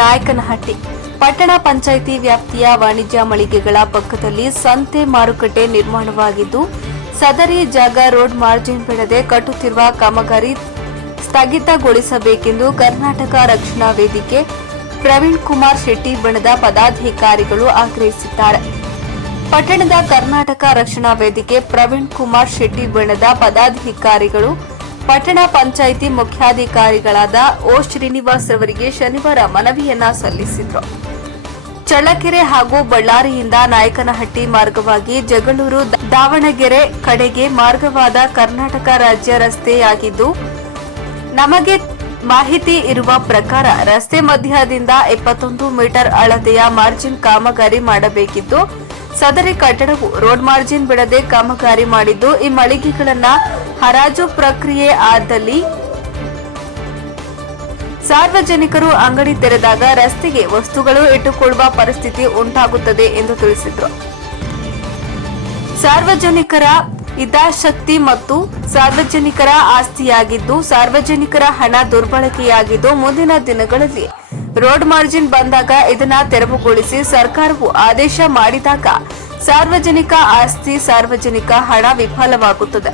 ನಾಯಕನಹಟ್ಟಿ ಪಟ್ಟಣ ಪಂಚಾಯಿತಿ ವ್ಯಾಪ್ತಿಯ ವಾಣಿಜ್ಯ ಮಳಿಗೆಗಳ ಪಕ್ಕದಲ್ಲಿ ಸಂತೆ ಮಾರುಕಟ್ಟೆ ನಿರ್ಮಾಣವಾಗಿದ್ದು, ಸದರಿ ಜಾಗ ರೋಡ್ ಮಾರ್ಜಿನ್ ಬಿಡದೆ ಕಟ್ಟುತ್ತಿರುವ ಕಾಮಗಾರಿ ಸ್ಥಗಿತಗೊಳಿಸಬೇಕೆಂದು ಕರ್ನಾಟಕ ರಕ್ಷಣಾ ವೇದಿಕೆ ಪ್ರವೀಣ್ ಕುಮಾರ್ ಶೆಟ್ಟಿ ಬಣದ ಪದಾಧಿಕಾರಿಗಳು ಆಗ್ರಹಿಸಿದ್ದಾರೆ. ಪಟ್ಟಣದ ಕರ್ನಾಟಕ ರಕ್ಷಣಾ ವೇದಿಕೆ ಪ್ರವೀಣ್ ಕುಮಾರ್ ಶೆಟ್ಟಿ ಬಣದ ಪದಾಧಿಕಾರಿಗಳು ಪಟ್ಟಣ ಪಂಚಾಯಿತಿ ಮುಖ್ಯಾಧಿಕಾರಿಗಳಾದ ಓ ಶ್ರೀನಿವಾಸ್ ರವರಿಗೆ ಶನಿವಾರ ಮನವಿಯನ್ನ ಸಲ್ಲಿಸಿದರು. ಚಳ್ಳಕೆರೆ ಹಾಗೂ ಬಳ್ಳಾರಿಯಿಂದ ನಾಯಕನಹಟ್ಟಿ ಮಾರ್ಗವಾಗಿ ಜಗಳೂರು ದಾವಣಗೆರೆ ಕಡೆಗೆ ಮಾರ್ಗವಾದ ಕರ್ನಾಟಕ ರಾಜ್ಯ ರಸ್ತೆಯಾಗಿದ್ದು, ನಮಗೆ ಮಾಹಿತಿ ಇರುವ ಪ್ರಕಾರ ರಸ್ತೆ ಮಧ್ಯದಿಂದ 21 ಮೀಟರ್ ಅಳತೆಯ ಮಾರ್ಜಿನ್ ಕಾಮಗಾರಿ ಮಾಡಬೇಕಿದ್ದು, ಸದರಿ ಕಟ್ಟಡವು ರೋಡ್ ಮಾರ್ಜಿನ್ ಬಿಡದೆ ಕಾಮಗಾರಿ ಮಾಡಿದ್ದು, ಈ ಮಳಿಗೆಗಳನ್ನ ಹರಾಜು ಪ್ರಕ್ರಿಯೆ ಆದಲ್ಲಿ ಸಾರ್ವಜನಿಕರು ಅಂಗಡಿ ತೆರೆದಾಗ ರಸ್ತೆಗೆ ವಸ್ತುಗಳು ಇಟ್ಟುಕೊಳ್ಳುವ ಪರಿಸ್ಥಿತಿ ಉಂಟಾಗುತ್ತದೆ ಎಂದು ತಿಳಿಸಿದರು. ಸಾರ್ವಜನಿಕರ ಹಿತಾಸಕ್ತಿ ಮತ್ತು ಸಾರ್ವಜನಿಕರ ಆಸ್ತಿಯಾಗಿದ್ದು, ಸಾರ್ವಜನಿಕರ ಹಣ ದುರ್ಬಳಕೆಯಾಗಿದ್ದು, ಮುಂದಿನ ದಿನಗಳಲ್ಲಿ ರೋಡ್ ಮಾರ್ಜಿನ್ ಬಂದಾಗ ಇದನ್ನ ತೆರವುಗೊಳಿಸಿ ಸರ್ಕಾರವು ಆದೇಶ ಮಾಡಿದಾಗ ಸಾರ್ವಜನಿಕ ಆಸ್ತಿ, ಸಾರ್ವಜನಿಕ ಹಣ ವಿಫಲವಾಗುತ್ತದೆ.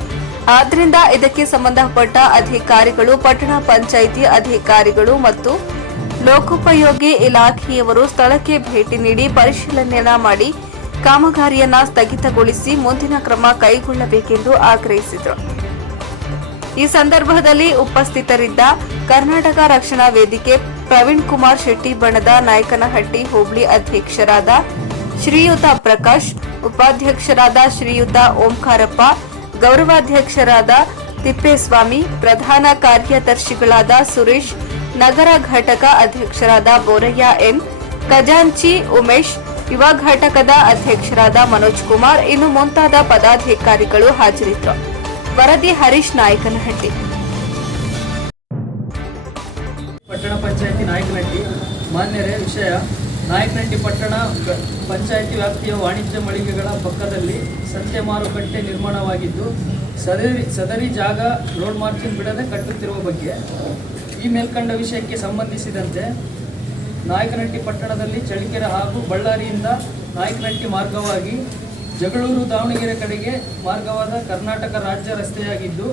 ಆದ್ದರಿಂದ ಇದಕ್ಕೆ ಸಂಬಂಧಪಟ್ಟ ಅಧಿಕಾರಿಗಳು, ಪಟ್ಟಣ ಪಂಚಾಯಿತಿ ಅಧಿಕಾರಿಗಳು ಮತ್ತು ಲೋಕೋಪಯೋಗಿ ಇಲಾಖೆಯವರು ಸ್ಥಳಕ್ಕೆ ಭೇಟಿ ನೀಡಿ ಪರಿಶೀಲನೆ ಮಾಡಿ ಕಾಮಗಾರಿಯನ್ನ ಸ್ಥಗಿತಗೊಳಿಸಿ ಮುಂದಿನ ಕ್ರಮ ಕೈಗೊಳ್ಳಬೇಕೆಂದು ಆಗ್ರಹಿಸಿದರು. ಈ ಸಂದರ್ಭದಲ್ಲಿ ಉಪಸ್ಥಿತರಿದ್ದ ಕರ್ನಾಟಕ ರಕ್ಷಣಾ ವೇದಿಕೆ ಪ್ರವೀಣ್ ಕುಮಾರ್ ಶೆಟ್ಟಿ ಬಣದ ನಾಯಕನಹಟ್ಟಿ ಹೋಬಳಿ ಅಧ್ಯಕ್ಷರಾದ ಶ್ರೀಯುತ ಪ್ರಕಾಶ್, ಉಪಾಧ್ಯಕ್ಷರಾದ ಶ್ರೀಯುತ ಓಂಕಾರಪ್ಪ, ಗೌರವಾಧ್ಯಕ್ಷರಾದ ತಿಪ್ಪೇಸ್ವಾಮಿ, ಪ್ರಧಾನ ಕಾರ್ಯದರ್ಶಿಗಳಾದ ಸುರೇಶ್, ನಗರ ಘಟಕ ಅಧ್ಯಕ್ಷರಾದ ಬೋರಯ್ಯ ಎನ್, ಖಜಾಂಚಿ ಉಮೇಶ್, ಯುವ ಘಟಕದ ಅಧ್ಯಕ್ಷರಾದ ಮನೋಜ್ ಕುಮಾರ್ ಇನ್ನು ಮುಂತಾದ ಪದಾಧಿಕಾರಿಗಳು ಹಾಜರಿದ್ದರು. ವರದಿ ಹರೀಶ್, ನಾಯಕನಹಟ್ಟಿ. ಪಟ್ಟಣ ಪಂಚಾಯಿತಿ ನಾಯಕನಹಟ್ಟಿ. ಮಾನ್ಯರೇ, ವಿಷಯ ನಾಯಕನಹಟ್ಟಿ ಪಟ್ಟಣ ಪಂಚಾಯಿತಿ ವ್ಯಾಪ್ತಿಯ ವಾಣಿಜ್ಯ ಮಳಿಗೆಗಳ ಪಕ್ಕದಲ್ಲಿ ಸಂತೆ ಮಾರುಕಟ್ಟೆ ನಿರ್ಮಾಣವಾಗಿದ್ದು, ಸದರಿ ಜಾಗ ರೋಡ್ ಮಾರ್ಜಿನ್ ಬಿಡದೆ ಕಟ್ಟುತ್ತಿರುವ ಬಗ್ಗೆ ಈ ಮೇಲ್ಕಂಡ ವಿಷಯಕ್ಕೆ ಸಂಬಂಧಿಸಿದಂತೆ ನಾಯಕನಹಟ್ಟಿ ಪಟ್ಟಣದಲ್ಲಿ ಚಳ್ಳಕೆರೆ ಹಾಗೂ ಬಳ್ಳಾರಿಯಿಂದ ನಾಯಕನಹಟ್ಟಿ ಮಾರ್ಗವಾಗಿ ಜಗಳೂರು ದಾವಣಗೆರೆ ಕಡೆಗೆ ಮಾರ್ಗವಾದ ಕರ್ನಾಟಕ ರಾಜ್ಯ ರಸ್ತೆಯಾಗಿದ್ದು,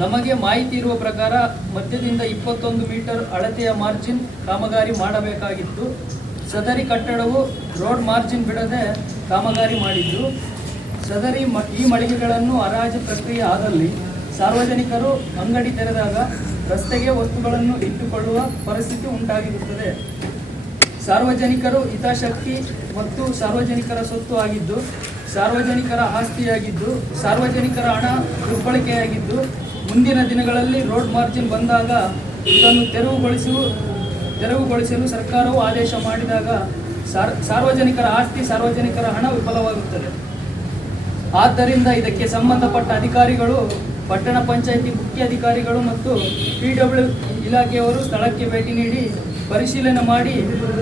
ನಮಗೆ ಮಾಹಿತಿ ಇರುವ ಪ್ರಕಾರ ಮಧ್ಯದಿಂದ 21 ಮೀಟರ್ ಅಳತೆಯ ಮಾರ್ಜಿನ್ ಕಾಮಗಾರಿ ಮಾಡಬೇಕಾಗಿತ್ತು. ಸದರಿ ಕಟ್ಟಡವು ರೋಡ್ ಮಾರ್ಜಿನ್ ಬಿಡದೆ ಕಾಮಗಾರಿ ಮಾಡಿದ್ದು, ಸದರಿ ಈ ಮಳಿಗೆಗಳನ್ನು ಹರಾಜು ಪ್ರಕ್ರಿಯೆ ಆದಲ್ಲಿ ಸಾರ್ವಜನಿಕರು ಅಂಗಡಿ ತೆರೆದಾಗ ರಸ್ತೆಗೆ ವಸ್ತುಗಳನ್ನು ಇಟ್ಟುಕೊಳ್ಳುವ ಪರಿಸ್ಥಿತಿ ಉಂಟಾಗಿರುತ್ತದೆ. ಸಾರ್ವಜನಿಕರು ಹಿತಾಸಕ್ತಿ ಮತ್ತು ಸಾರ್ವಜನಿಕರ ಸೊತ್ತು ಆಗಿದ್ದು, ಸಾರ್ವಜನಿಕರ ಆಸ್ತಿಯಾಗಿದ್ದು, ಸಾರ್ವಜನಿಕರ ಹಣ ದುರ್ಬಳಕೆಯಾಗಿದ್ದು, ಮುಂದಿನ ದಿನಗಳಲ್ಲಿ ರೋಡ್ ಮಾರ್ಜಿನ್ ಬಂದಾಗ ಇದನ್ನು ತೆರವುಗೊಳಿಸಲು ಸರ್ಕಾರವು ಆದೇಶ ಮಾಡಿದಾಗ ಸಾರ್ವಜನಿಕರ ಆಸ್ತಿ, ಸಾರ್ವಜನಿಕರ ಹಣ ವಿಫಲವಾಗುತ್ತದೆ. ಆದ್ದರಿಂದ ಇದಕ್ಕೆ ಸಂಬಂಧಪಟ್ಟ ಅಧಿಕಾರಿಗಳು, ಪಟ್ಟಣ ಪಂಚಾಯಿತಿ ಮುಖ್ಯಾಧಿಕಾರಿಗಳು ಮತ್ತು PW ಇಲಾಖೆಯವರು ಸ್ಥಳಕ್ಕೆ ಭೇಟಿ ನೀಡಿ ಪರಿಶೀಲನೆ ಮಾಡಿ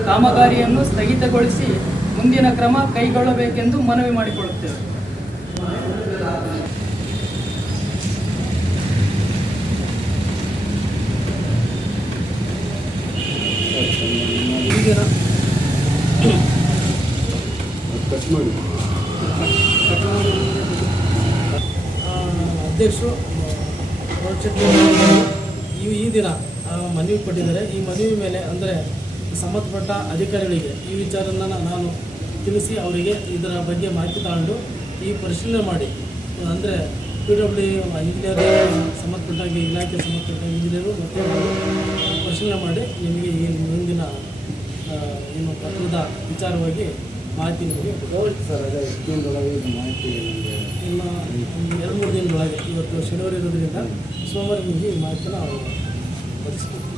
ಕಾಮಗಾರಿಯನ್ನು ಸ್ಥಗಿತಗೊಳಿಸಿ ಮುಂದಿನ ಕ್ರಮ ಕೈಗೊಳ್ಳಬೇಕೆಂದು ಮನವಿ ಮಾಡಿಕೊಳ್ಳುತ್ತೇವೆ. ಅಧ್ಯಕ್ಷರು ಈ ದಿನ ಮನವಿ ಕೊಟ್ಟಿದ್ದಾರೆ. ಈ ಮನವಿ ಮೇಲೆ ಅಂದರೆ ಸಂಬಂಧಪಟ್ಟ ಅಧಿಕಾರಿಗಳಿಗೆ ಈ ವಿಚಾರನ ನಾನು ತಿಳಿಸಿ ಅವರಿಗೆ ಇದರ ಬಗ್ಗೆ ಮಾಹಿತಿ ತಗೊಂಡು ಈ ಪರಿಶೀಲನೆ ಮಾಡಿ, ಅಂದರೆ PW ಇಂಜಿನಿಯರ್ ಸಂಬಂಧಪಟ್ಟಾಗಿ ಇಲಾಖೆ ಸಂಬಂಧಪಟ್ಟ ಇಂಜಿನಿಯರು ಮತ್ತು ಪರಿಶೀಲನೆ ಮಾಡಿ ನಿಮಗೆ ಈ ಮುಂದಿನ ಏನು ಪತ್ರದ ವಿಚಾರವಾಗಿ ಮಾಹಿತಿ ನಿಮಗೆ ಇನ್ನು 2-3 ದಿನದೊಳಗೆ, ಇವತ್ತು ಶನಿವಾರ ಇರೋದ್ರಿಂದ ಸೋಮವಾರ ನಿಮಗೆ ಈ ಮಾಹಿತಿನ ಒದಗಿಸ್ಬೇಕು.